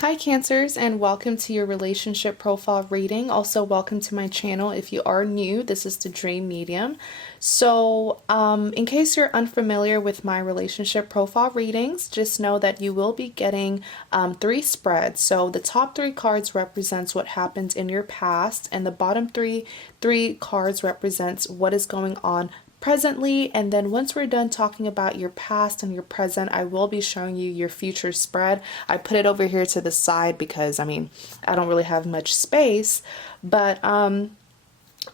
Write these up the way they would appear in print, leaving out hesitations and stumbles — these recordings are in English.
Hi Cancers, and welcome to your relationship profile reading. Also, welcome to my channel. If you are new, this is the Dream Medium. In case you're unfamiliar with my relationship profile readings, just know that you will be getting three spreads. So the top three cards represents what happened in your past, and the bottom three cards represents what is going on presently. And then once we're done talking about your past and your present, I will be showing you your future spread. I put it over here to the side because I don't really have much space, but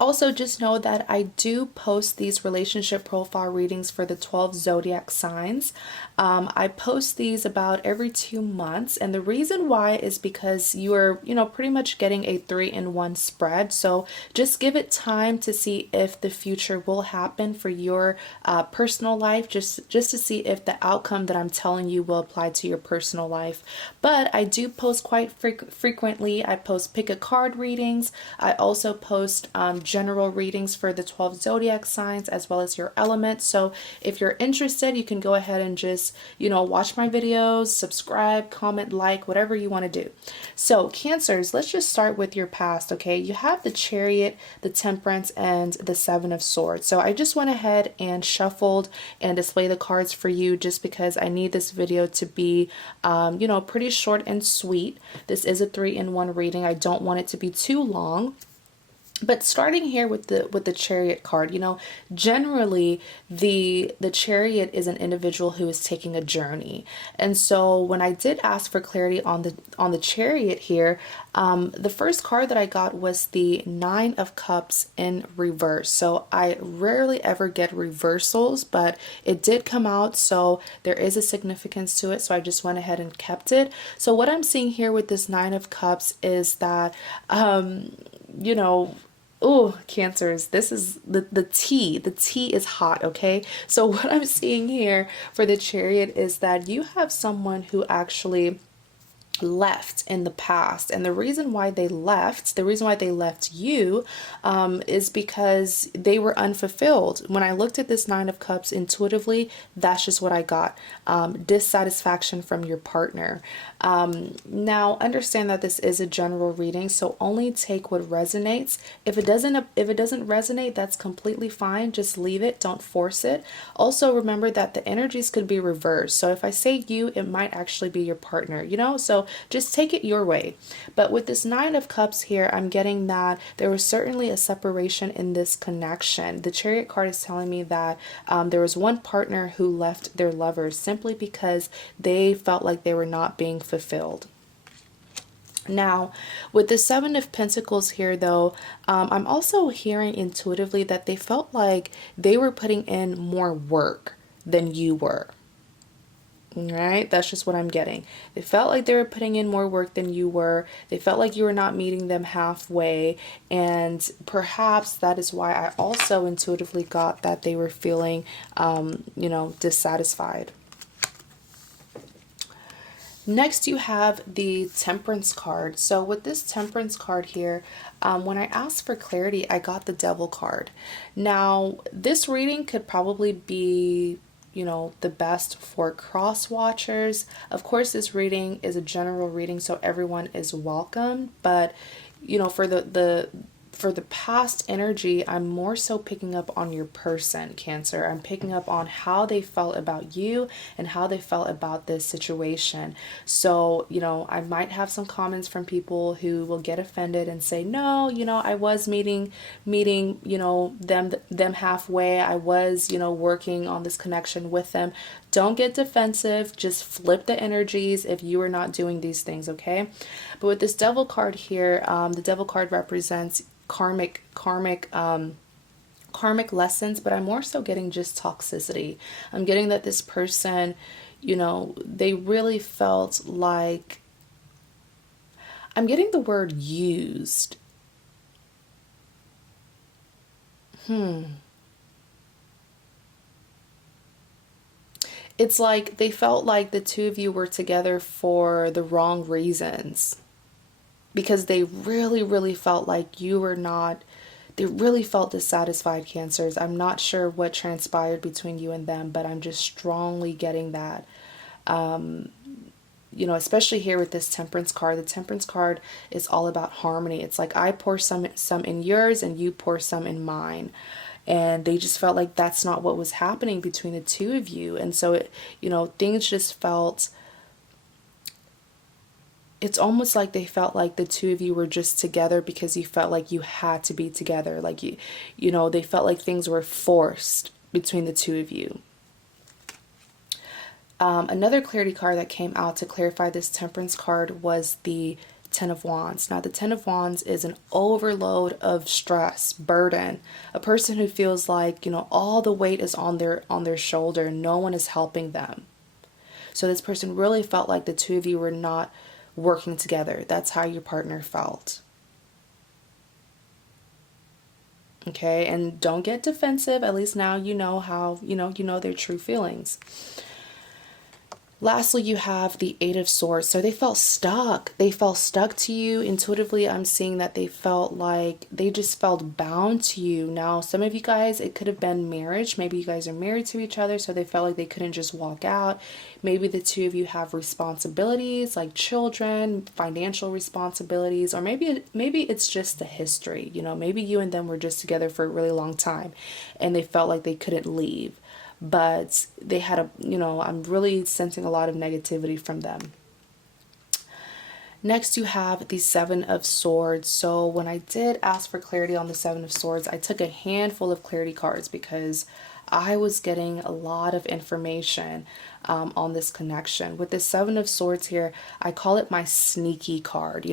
also, just know that I do post these relationship profile readings for the 12 zodiac signs. I post these about every 2 months, and the reason why is because you are, pretty much getting a 3-in-1 spread. So just give it time to see if the future will happen for your personal life, just to see if the outcome that I'm telling you will apply to your personal life. But I do post quite frequently. I post pick a card readings. I also post general readings for the 12 zodiac signs as well as your element. So if you're interested, you can go ahead and just, watch my videos, subscribe, comment, like, whatever you want to do. So Cancers, let's just start with your past, okay? You have the Chariot, the Temperance, and the Seven of Swords. So I just went ahead and shuffled and display the cards for you just because I need this video to be, pretty short and sweet. This is a 3-in-1 reading. I don't want it to be too long. But starting here with the Chariot card, generally the Chariot is an individual who is taking a journey. And so when I did ask for clarity on the Chariot here, the first card that I got was the Nine of Cups in reverse. So I rarely ever get reversals, but it did come out, so there is a significance to it. So I just went ahead and kept it. So what I'm seeing here with this Nine of Cups is that oh, Cancers, this is the tea. The tea is hot, okay? So what I'm seeing here for the Chariot is that you have someone who actually left in the past, and the reason why they left you is because they were unfulfilled. When I looked at this Nine of Cups intuitively, that's just what I got. Dissatisfaction from your partner. Now understand that this is a general reading, so only take what resonates. If it doesn't resonate, that's completely fine. Just leave it, don't force it. Also remember that the energies could be reversed, so if I say you, it might actually be your partner, so just take it your way. But with this Nine of Cups here, I'm getting that there was certainly a separation in this connection. The Chariot card is telling me that there was one partner who left their lovers simply because they felt like they were not being fulfilled. Now, with the Seven of Pentacles here, though, I'm also hearing intuitively that they felt like they were putting in more work than you were. All right, that's just what I'm getting. They felt like they were putting in more work than you were. They felt like you were not meeting them halfway. And perhaps that is why I also intuitively got that they were feeling, dissatisfied. Next, you have the Temperance card. So with this Temperance card here, when I asked for clarity, I got the Devil card. Now, this reading could probably be the best for cross watchers. Of course, this reading is a general reading, so everyone is welcome. But for the past energy, I'm more so picking up on your person, Cancer. I'm picking up on how they felt about you and how they felt about this situation. So, I might have some comments from people who will get offended and say, no, I was meeting, them halfway. I was, working on this connection with them. Don't get defensive. Just flip the energies if you are not doing these things, okay? But with this Devil card here, the Devil card represents karmic lessons, but I'm more so getting just toxicity. I'm getting that this person, they really felt like, I'm getting the word used. It's like they felt like the two of you were together for the wrong reasons, because they really, really felt like you were not, they really felt dissatisfied, Cancers. I'm not sure what transpired between you and them, but I'm just strongly getting that. especially here with this Temperance card. The Temperance card is all about harmony. It's like I pour some in yours and you pour some in mine. And they just felt like that's not what was happening between the two of you. And so things just felt, it's almost like they felt like the two of you were just together because you felt like you had to be together. Like they felt like things were forced between the two of you. Another clarity card that came out to clarify this Temperance card was the Ten of Wands. Now, the Ten of Wands is an overload of stress, burden, a person who feels like, all the weight is on their shoulder and no one is helping them. So this person really felt like the two of you were not working together. That's how your partner felt. Okay, and don't get defensive. At least now you know how, you know their true feelings. Lastly, you have the Eight of Swords. So they felt stuck. They felt stuck to you. Intuitively, I'm seeing that they felt like they just felt bound to you. Now, some of you guys, it could have been marriage. Maybe you guys are married to each other, so they felt like they couldn't just walk out. Maybe the two of you have responsibilities like children, financial responsibilities, or maybe it's just the history. Maybe you and them were just together for a really long time and they felt like they couldn't leave. But they had I'm really sensing a lot of negativity from them. Next, you have the Seven of Swords. So when I did ask for clarity on the Seven of Swords, I took a handful of clarity cards because I was getting a lot of information on this connection. With the Seven of Swords here, I call it my sneaky card.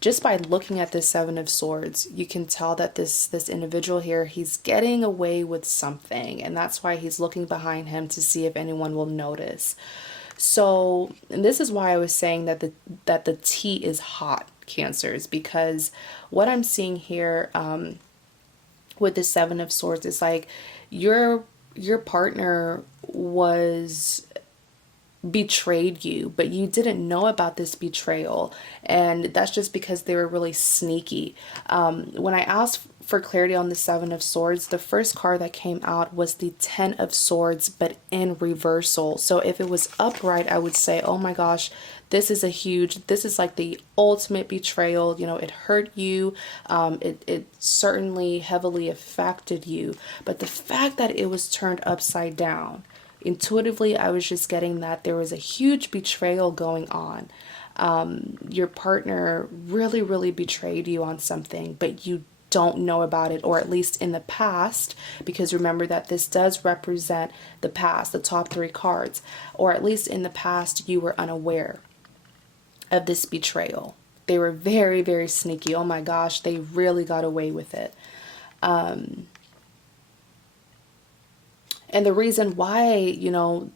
Just by looking at this Seven of Swords, you can tell that this individual here, he's getting away with something, and that's why he's looking behind him to see if anyone will notice. So, and this is why I was saying that the tea is hot, Cancers, because what I'm seeing here with the Seven of Swords is like your partner was betrayed you, but you didn't know about this betrayal, and that's just because they were really sneaky. When I asked for clarity on the Seven of Swords, the first card that came out was the Ten of Swords, but in reversal. So if it was upright, I would say, oh my gosh, this is like the ultimate betrayal. It hurt you. It certainly heavily affected you. But the fact that it was turned upside down, intuitively, I was just getting that there was a huge betrayal going on. Your partner really, really betrayed you on something, but you don't know about it, or at least in the past, because remember that this does represent the past, the top three cards, or at least in the past, you were unaware of this betrayal. They were very, very sneaky. Oh my gosh, they really got away with it. And the reason why,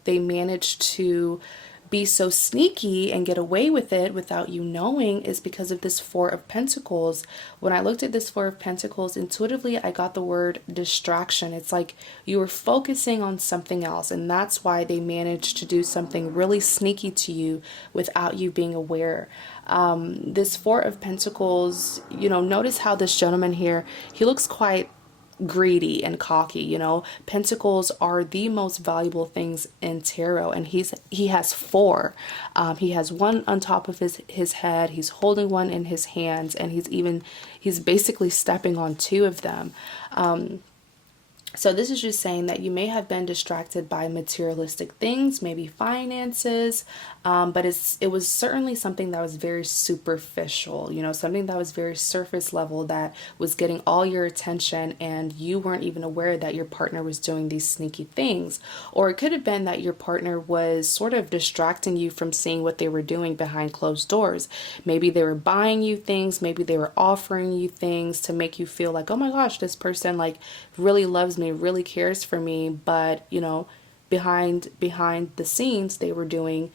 they managed to be so sneaky and get away with it without you knowing is because of this Four of Pentacles. When I looked at this Four of Pentacles, intuitively, I got the word distraction. It's like you were focusing on something else, and that's why they managed to do something really sneaky to you without you being aware. This Four of Pentacles, notice how this gentleman here, he looks quite greedy and cocky. Pentacles are the most valuable things in tarot, and he has four. He has one on top of his head, he's holding one in his hands, and he's basically stepping on two of them. So this is just saying that you may have been distracted by materialistic things, maybe finances, but it was certainly something that was very superficial, something that was very surface level, that was getting all your attention, and you weren't even aware that your partner was doing these sneaky things. Or it could have been that your partner was sort of distracting you from seeing what they were doing behind closed doors. Maybe they were buying you things, maybe they were offering you things to make you feel like, oh my gosh, this person like really loves me, really cares for me, but behind the scenes they were doing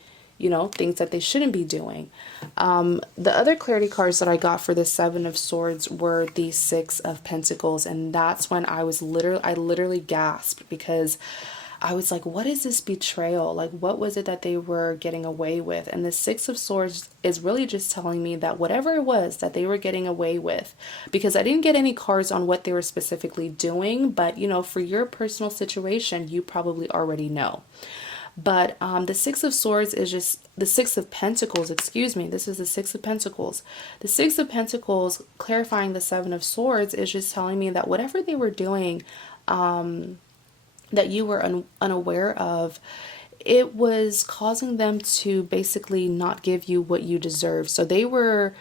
things that they shouldn't be doing. The other clarity cards that I got for the Seven of Swords were the Six of Pentacles, and that's when I literally gasped, because I was like, what is this betrayal? Like, what was it that they were getting away with? And the Six of Swords is really just telling me that whatever it was that they were getting away with, because I didn't get any cards on what they were specifically doing, but for your personal situation, you probably already know. But the Six of Swords is just the Six of Pentacles, excuse me. This is the Six of Pentacles. The Six of Pentacles clarifying the Seven of Swords is just telling me that whatever they were doing that you were unaware of, it was causing them to basically not give you what you deserve. So they were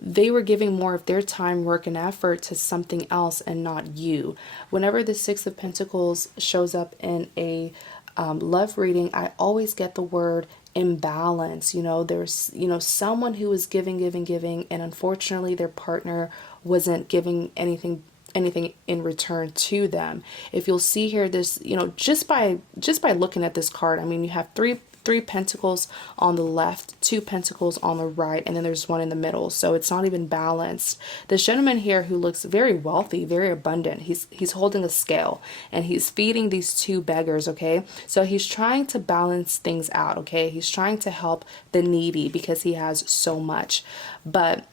giving more of their time, work, and effort to something else and not you. Whenever the Six of Pentacles shows up in a love reading, I always get the word imbalance. There's, someone who was giving, and unfortunately their partner wasn't giving anything in return to them. If you'll see here, this, just by looking at this card, I mean, you have three pentacles on the left, two pentacles on the right, and then there's one in the middle. So it's not even balanced. This gentleman here who looks very wealthy, very abundant, he's holding a scale and he's feeding these two beggars, okay? So he's trying to balance things out, okay? He's trying to help the needy because he has so much. But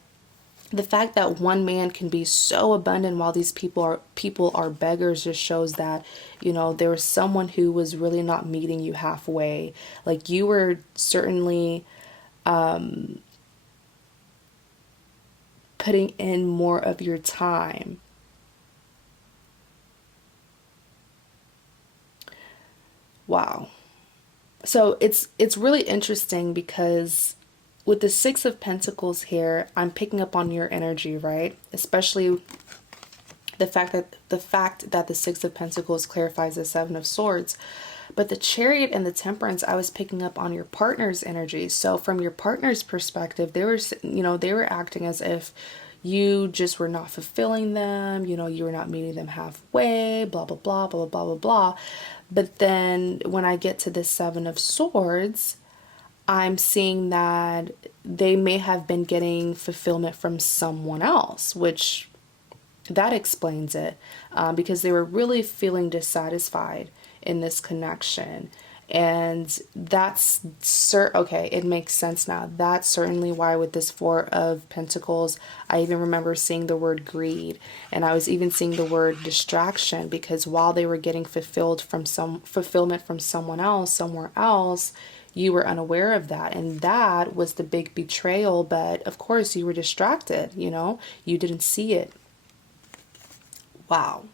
the fact that one man can be so abundant while these people are beggars just shows that, there was someone who was really not meeting you halfway. Like, you were certainly putting in more of your time. Wow. So it's really interesting because with the Six of Pentacles here, I'm picking up on your energy, right? Especially the fact that the Six of Pentacles clarifies the Seven of Swords. But the Chariot and the Temperance, I was picking up on your partner's energy. So from your partner's perspective, they were acting as if you just were not fulfilling them, you were not meeting them halfway, blah, blah, blah, blah, blah, blah, blah. But then when I get to the Seven of Swords, I'm seeing that they may have been getting fulfillment from someone else, which that explains it, because they were really feeling dissatisfied in this connection. And that's okay, it makes sense now. That's certainly why with this Four of Pentacles, I even remember seeing the word greed, and I was even seeing the word distraction, because while they were getting fulfillment from someone else, somewhere else, you were unaware of that. And that was the big betrayal. But of course you were distracted, you didn't see it. Wow.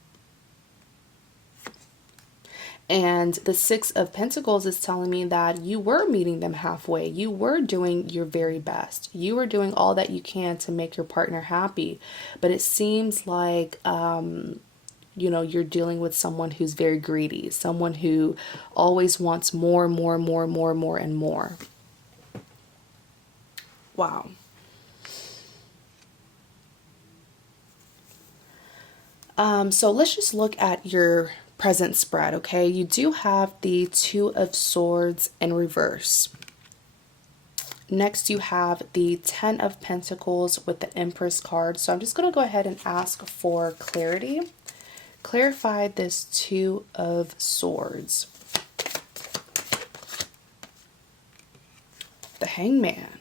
And the Six of Pentacles is telling me that you were meeting them halfway. You were doing your very best. You were doing all that you can to make your partner happy. But it seems like, you're dealing with someone who's very greedy, someone who always wants more, more, more, more, more, and more. Wow. So let's just look at your present spread, okay? You do have the Two of Swords in reverse. Next, you have the Ten of Pentacles with the Empress card. So I'm just going to go ahead and ask for clarity. Clarify this Two of Swords. The Hangman.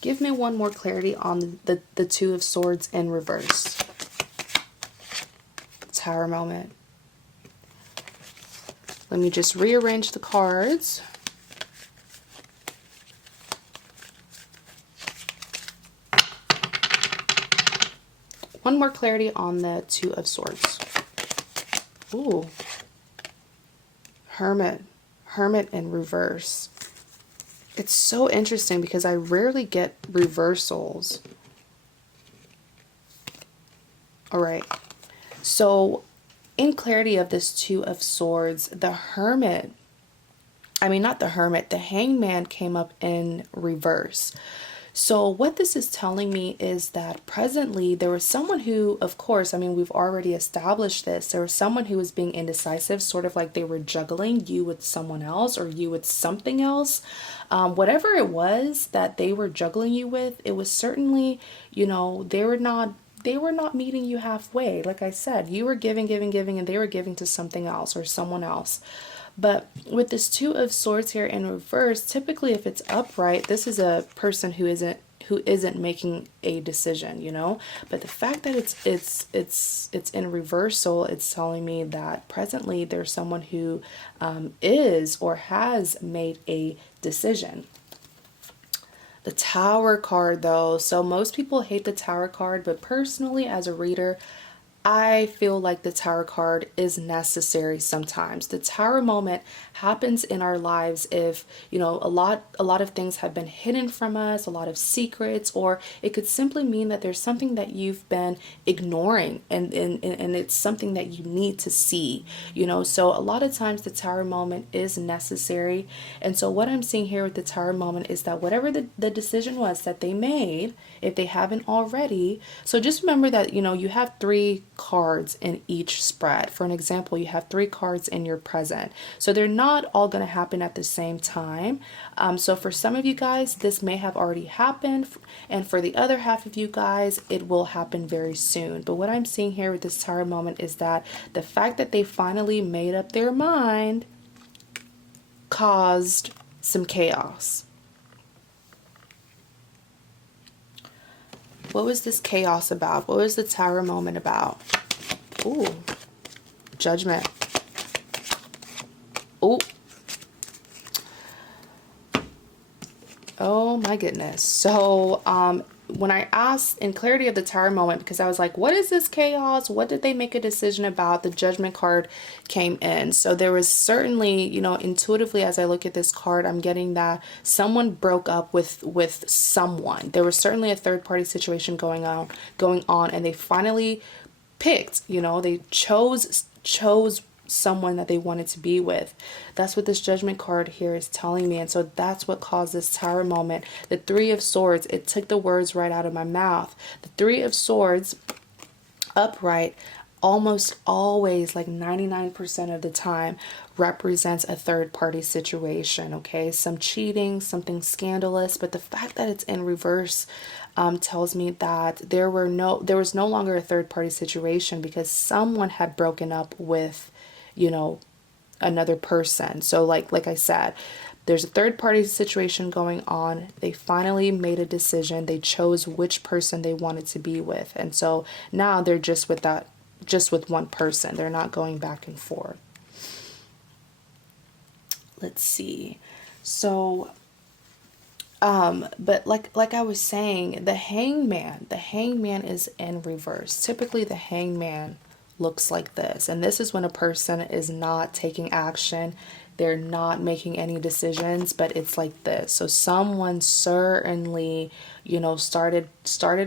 Give me one more clarity on the Two of Swords in reverse. Tower moment. Let me just rearrange the cards. One more clarity on the Two of Swords. Ooh. Hermit. Hermit in reverse. It's so interesting because I rarely get reversals. All right. So in clarity of this Two of Swords, the Hermit, not the Hermit, the Hangman came up in reverse. So what this is telling me is that presently there was someone who, of course, we've already established this. There was someone who was being indecisive, sort of like they were juggling you with someone else or you with something else. Whatever it was that they were juggling you with, it was certainly, they were not meeting you halfway. Like I said, you were giving, and they were giving to something else or someone else. But with this Two of Swords here in reverse, typically if it's upright, this is a person who isn't isn't making a decision, you know. But the fact that it's in reversal, it's telling me that presently there's someone who is or has made a decision. The Tower card, though, so most people hate the Tower card, but personally, as a reader, I feel like the Tower card is necessary sometimes. The Tower moment happens in our lives if, you know, a lot of things have been hidden from us, a lot of secrets, or it could simply mean that there's something that you've been ignoring, and it's something that you need to see, you know. So a lot of times the Tower moment is necessary. And so what I'm seeing here with the Tower moment is that whatever the decision was that they made, if they haven't already, so just remember that, you know, you have 3 cards in each spread. For an example, you have 3 cards in your present. So they're not all going to happen at the same time. So for some of you guys, this may have already happened. And for the other half of you guys, it will happen very soon. But what I'm seeing here with this Tower moment is that the fact that they finally made up their mind caused some chaos. What was this chaos about? What was the Tower moment about? Ooh, Judgment. Ooh. Oh my goodness. So, when I asked in clarity of the Tower moment, because I was like, what is this chaos? What did they make a decision about? The Judgment card came in. So there was certainly, you know, intuitively as I look at this card, I'm getting that someone broke up with someone. There was certainly a third party situation going on, and they finally picked, you know, they chose someone that they wanted to be with. That's what this Judgment card here is telling me. And so that's what caused this Tower moment. The 3 of Swords, it took the words right out of my mouth. The 3 of Swords upright almost always, like 99% of the time, represents a third party situation. Okay, some cheating, something scandalous. But the fact that it's in reverse tells me that there was no longer a third party situation, because someone had broken up with, you know, another person. So like I said, there's a third party situation going on. They finally made a decision. They chose which person they wanted to be with. And so now they're just with one person. They're not going back and forth. Let's see. So but like I was saying, the hangman is in reverse. Typically the hangman looks like this, and this is when a person is not taking action, they're not making any decisions, but it's like this. So someone certainly, you know, started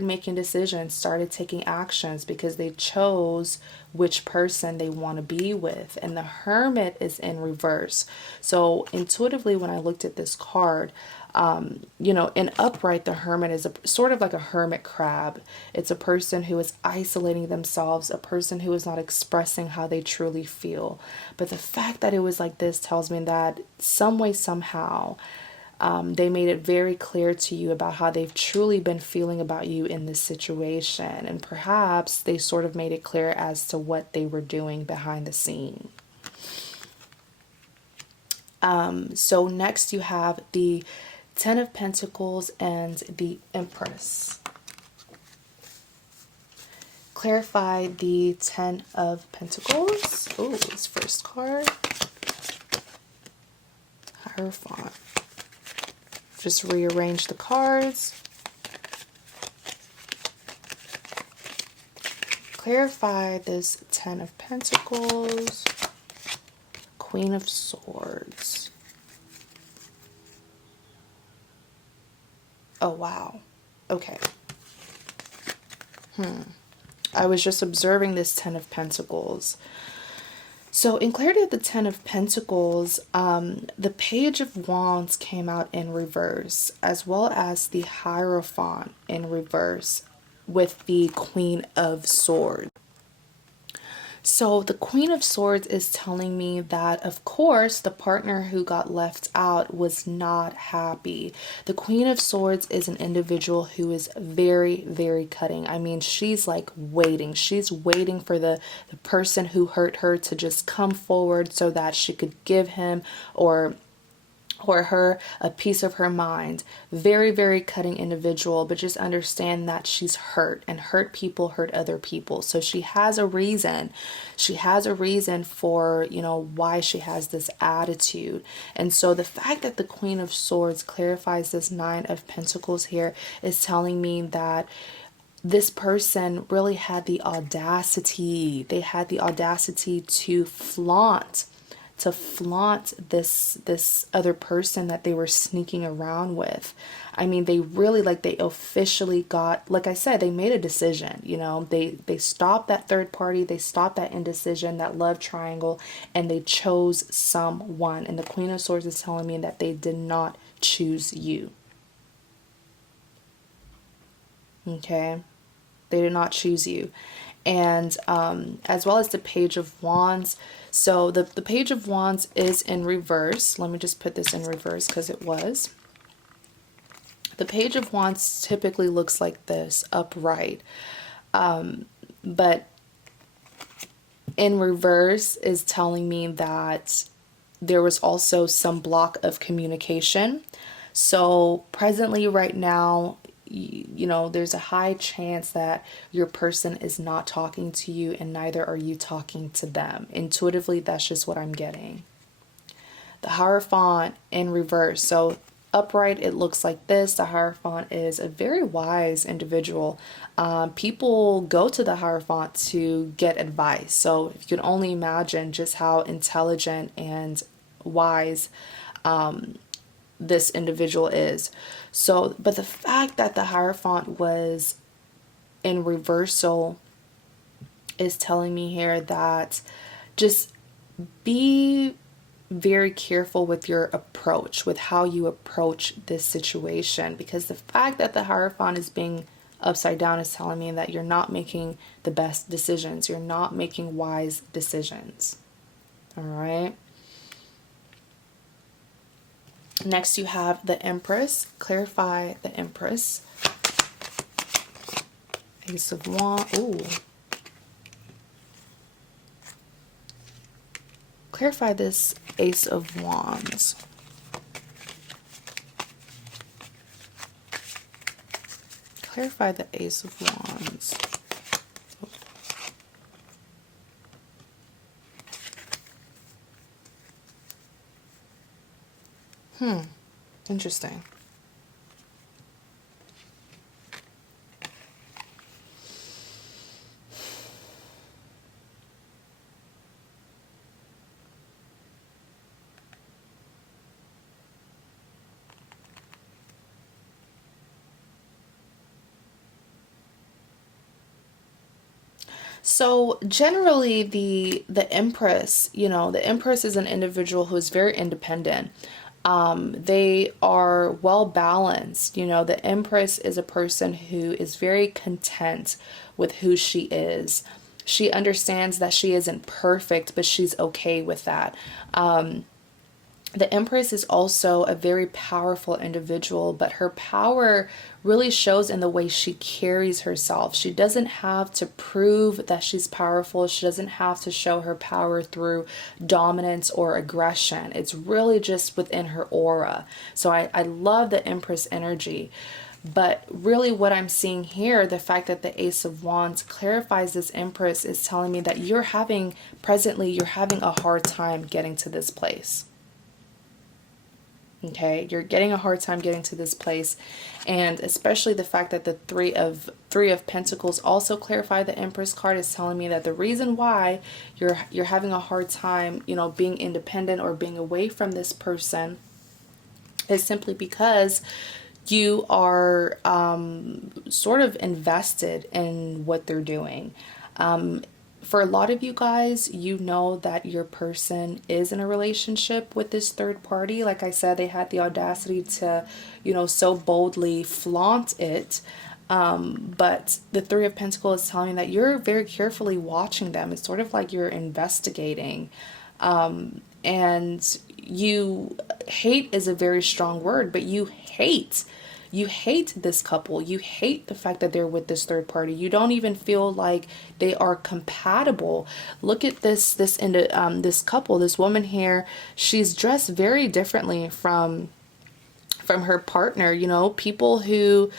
making decisions, started taking actions, because they chose which person they want to be with. And the Hermit is in reverse. So intuitively, when I looked at this card, you know, in upright, the Hermit is sort of like a hermit crab. It's a person who is isolating themselves, a person who is not expressing how they truly feel. But the fact that it was like this tells me that some way, somehow, they made it very clear to you about how they've truly been feeling about you in this situation. And perhaps they sort of made it clear as to what they were doing behind the scene. So next you have the Ten of Pentacles and the Empress. Clarify the Ten of Pentacles. Oh, this first card. Hierophant. Just rearrange the cards. Clarify this Ten of Pentacles. Queen of Swords. Oh, wow. Okay. I was just observing this Ten of Pentacles. So in clarity of the Ten of Pentacles, the Page of Wands came out in reverse, as well as the Hierophant in reverse with the Queen of Swords. So the Queen of Swords is telling me that, of course, the partner who got left out was not happy. The Queen of Swords is an individual who is very, very cutting. I mean, she's like waiting. She's waiting for the person who hurt her to just come forward so that she could give him or or her a piece of her mind. Very, very cutting individual, but just understand that she's hurt, and hurt people hurt other people. So she has a reason. She has a reason for, why she has this attitude. And so the fact that the Queen of Swords clarifies this Nine of Pentacles here is telling me that this person really had the audacity. They had the audacity to flaunt this other person that they were sneaking around with. I mean, they really, they officially got, like I said, they made a decision. They stopped that third party, they stopped that indecision, that love triangle, and they chose someone. And the Queen of Swords is telling me that they did not choose you. Okay, they did not choose you. And as well as the Page of Wands. So the Page of Wands is in reverse. Let me just put this in reverse because it was. The Page of Wands typically looks like this, upright. But in reverse is telling me that there was also some block of communication. So presently right now, there's a high chance that your person is not talking to you, and neither are you talking to them. Intuitively, that's just what I'm getting. The Hierophant in reverse. So upright, it looks like this. The Hierophant is a very wise individual. People go to the Hierophant to get advice. So if you can only imagine just how intelligent and wise this individual is. So, but the fact that the Hierophant was in reversal is telling me here that just be very careful with your approach, with how you approach this situation, because the fact that the Hierophant is being upside down is telling me that you're not making the best decisions. You're not making wise decisions. All right. Next, you have the Empress. Clarify the Empress. Ace of Wands. Ooh. Clarify this Ace of Wands. Clarify the Ace of Wands. Interesting. So generally the Empress, the Empress is an individual who is very independent. They are well balanced. The Empress is a person who is very content with who she is. She understands that she isn't perfect, but she's okay with that. The Empress is also a very powerful individual, but her power really shows in the way she carries herself. She doesn't have to prove that she's powerful. She doesn't have to show her power through dominance or aggression. It's really just within her aura. So I love the Empress energy. But really what I'm seeing here, the fact that the Ace of Wands clarifies this Empress, is telling me that you're having a hard time getting to this place. Okay, you're getting a hard time getting to this place, and especially the fact that the three of Pentacles also clarify the Empress card is telling me that the reason why you're having a hard time, being independent or being away from this person is simply because you are sort of invested in what they're doing. For a lot of you guys, you know that your person is in a relationship with this third party. Like I said, they had the audacity to, so boldly flaunt it. But the Three of Pentacles is telling me that you're very carefully watching them. It's sort of like you're investigating. And hate is a very strong word, but you hate You hate this couple. You hate the fact that they're with this third party. You don't even feel like they are compatible. Look at this couple, this woman here. She's dressed very differently from her partner. You know, people who,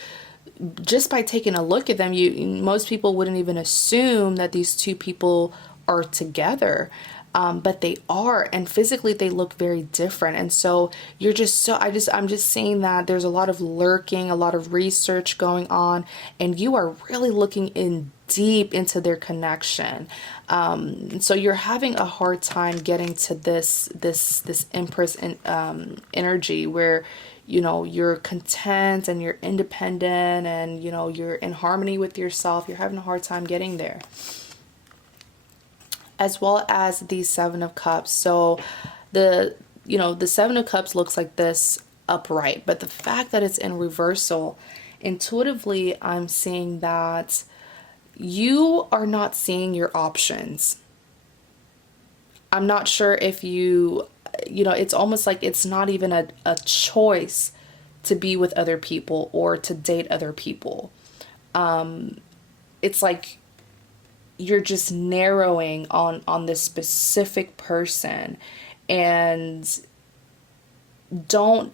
just by taking a look at them, most people wouldn't even assume that these two people are together. But they are, and physically they look very different. And so you're just so, I'm just saying that there's a lot of lurking, a lot of research going on, and you are really looking in deep into their connection. So you're having a hard time getting to this Empress energy where, you know, you're content and you're independent and, you know, you're in harmony with yourself. You're having a hard time getting there. As well as the Seven of Cups. So the Seven of Cups looks like this upright, but the fact that it's in reversal, intuitively I'm seeing that you are not seeing your options. I'm not sure if it's almost like it's not even a choice to be with other people or to date other people. It's like you're just narrowing on this specific person. And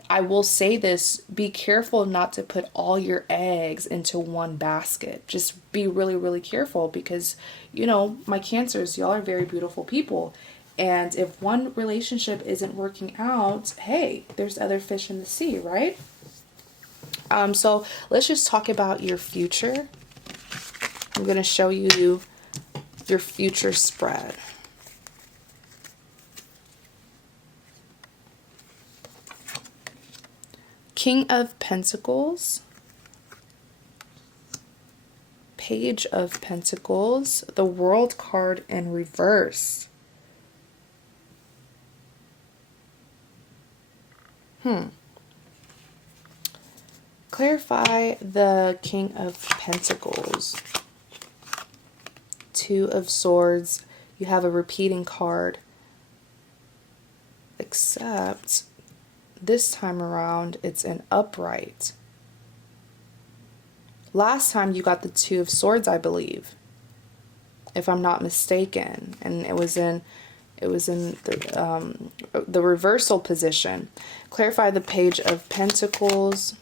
I will say this, be careful not to put all your eggs into one basket. Just be really, really careful because, you know, my Cancers, y'all are very beautiful people. And if one relationship isn't working out, hey, there's other fish in the sea, right? So let's just talk about your future. I'm going to show you your future spread. King of Pentacles, Page of Pentacles, the World card in reverse. Clarify the King of Pentacles. Two of Swords. You have a repeating card. Except this time around it's an upright. Last time you got the Two of Swords, I believe, if I'm not mistaken, and it was in the reversal position. Clarify the Page of Pentacles.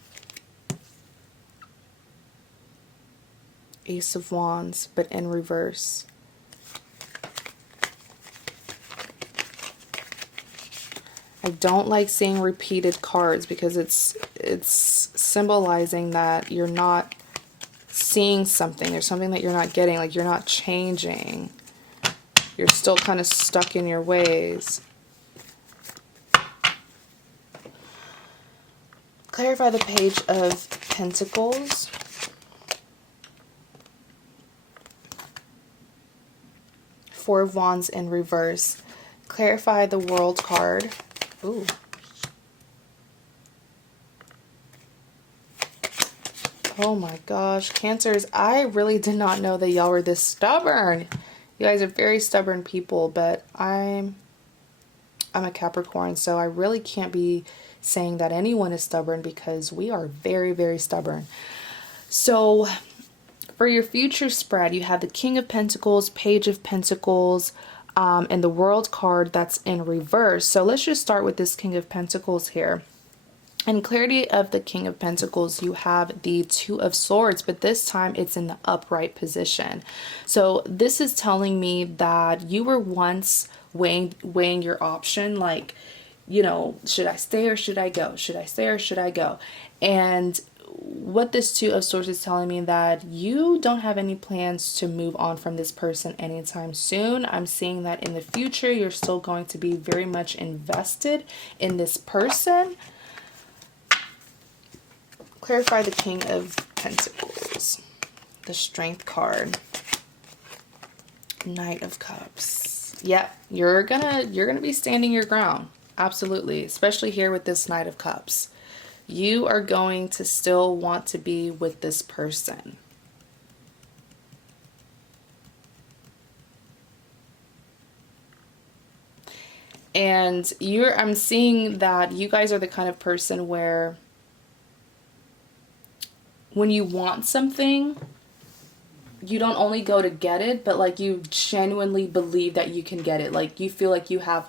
Ace of Wands, but in reverse. I don't like seeing repeated cards because it's symbolizing that you're not seeing something. There's something that you're not getting, like you're not changing. You're still kind of stuck in your ways. Clarify the Page of Pentacles. Four of Wands in reverse. Clarify the World card. Ooh. Oh my gosh, Cancers, I really did not know that y'all were this stubborn. You guys are very stubborn people, but I'm a Capricorn, so I really can't be saying that anyone is stubborn because we are very, very stubborn. So for your future spread, you have the King of Pentacles, Page of Pentacles, and the World card that's in reverse. So let's just start with this King of Pentacles here. In clarity of the King of Pentacles, you have the Two of Swords, but this time it's in the upright position. So this is telling me that you were once weighing your option, like, you know, should I stay or should I go? Should I stay or should I go? And what this Two of Swords is telling me that you don't have any plans to move on from this person anytime soon. I'm seeing that in the future, you're still going to be very much invested in this person. Clarify the King of Pentacles, the Strength card, Knight of Cups. Yep, you're gonna be standing your ground. Absolutely, especially here with this Knight of Cups. You are going to still want to be with this person. And I'm seeing that you guys are the kind of person where when you want something, you don't only go to get it, but like you genuinely believe that you can get it. Like you feel like you have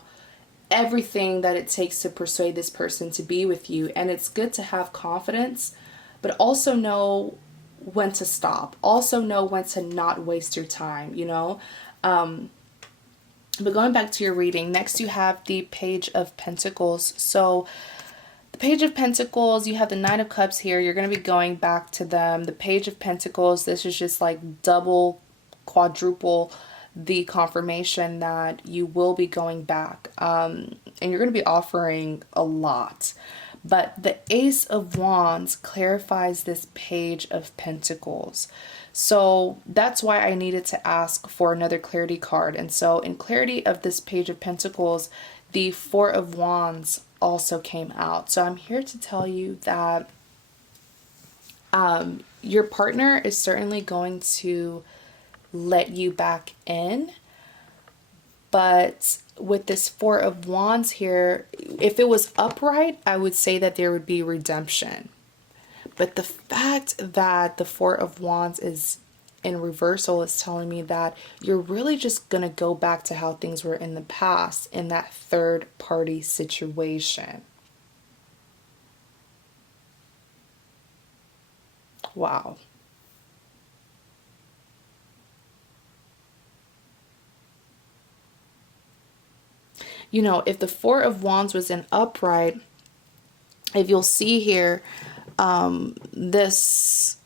everything that it takes to persuade this person to be with you. And it's good to have confidence, but also know when to stop. Also know when to not waste your time, you know? But going back to your reading, next you have the Page of Pentacles. So the Page of Pentacles, you have the Nine of Cups here. You're going to be going back to them. The Page of Pentacles, this is just like double, quadruple the confirmation that you will be going back. And you're going to be offering a lot. But the Ace of Wands clarifies this Page of Pentacles. So that's why I needed to ask for another clarity card. And so in clarity of this Page of Pentacles, the Four of Wands also came out. So I'm here to tell you that your partner is certainly going to let you back in. But with this Four of Wands here, if it was upright, I would say that there would be redemption. But the fact that the Four of Wands is in reversal is telling me that you're really just going to go back to how things were in the past in that third party situation. Wow. You know, if the Four of Wands was in upright, if you'll see here, this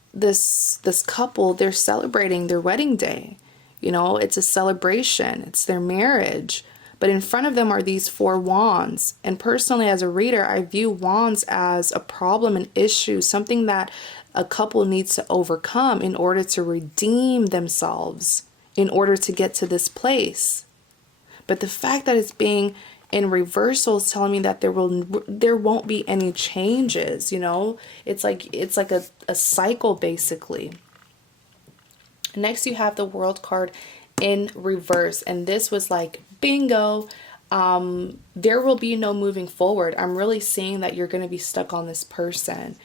couple, they're celebrating their wedding day. You know, it's a celebration. It's their marriage. But in front of them are these Four Wands. And personally, as a reader, I view wands as a problem, an issue, something that a couple needs to overcome in order to redeem themselves, in order to get to this place. But the fact that it's being in reversal is telling me that there won't be any changes, you know? It's like a cycle basically. Next you have the World card in reverse, and this was like bingo. There will be no moving forward. I'm really seeing that you're going to be stuck on this person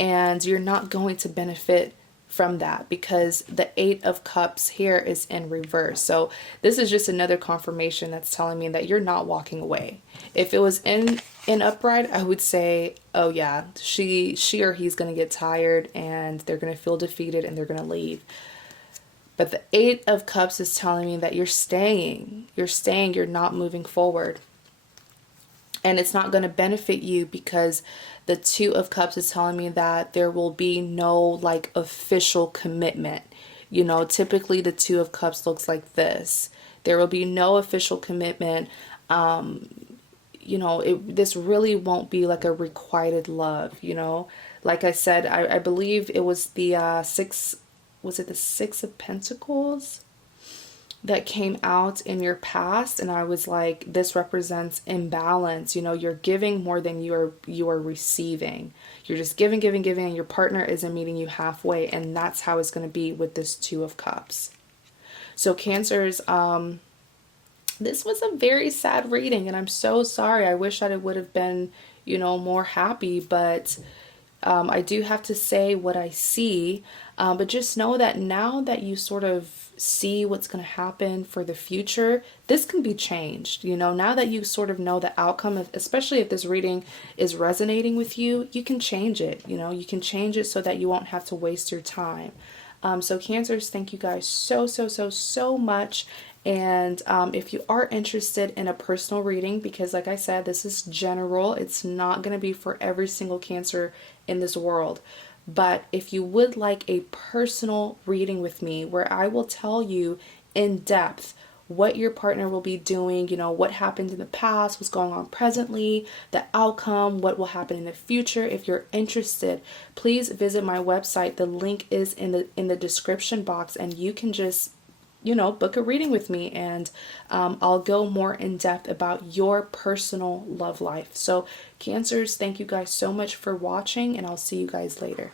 and you're not going to benefit from that because the Eight of Cups here is in reverse. So this is just another confirmation that's telling me that you're not walking away. If it was in upright, I would say, oh yeah, she or he's going to get tired and they're going to feel defeated and they're going to leave. But the Eight of Cups is telling me that you're staying, you're not moving forward. And it's not going to benefit you because the Two of Cups is telling me that there will be no like official commitment. You know, typically the Two of Cups looks like this. There will be no official commitment. You know, this really won't be like a requited love, you know. Like I said, I believe it was the was it the Six of Pentacles that came out in your past, and I was like, this represents imbalance. You know, you're giving more than you are receiving. You're just giving, and your partner isn't meeting you halfway, and that's how it's going to be with this Two of Cups. So Cancers, this was a very sad reading, and I'm so sorry. I wish that it would have been, you know, more happy, but I do have to say what I see. But just know that now that you sort of see what's going to happen for the future, this can be changed. You know, now that you sort of know the outcome of, especially if this reading is resonating with you, you can change it. You know, you can change it so that you won't have to waste your time. So Cancers, thank you guys so much. And if you are interested in a personal reading, because like I said, this is general, it's not going to be for every single Cancer in this world. But if you would like a personal reading with me where I will tell you in depth what your partner will be doing, you know, what happened in the past, what's going on presently, the outcome, what will happen in the future. If you're interested, please visit my website. The link is in the description box, and you can just, you know, book a reading with me, and I'll go more in depth about your personal love life. So Cancers, thank you guys so much for watching, and I'll see you guys later.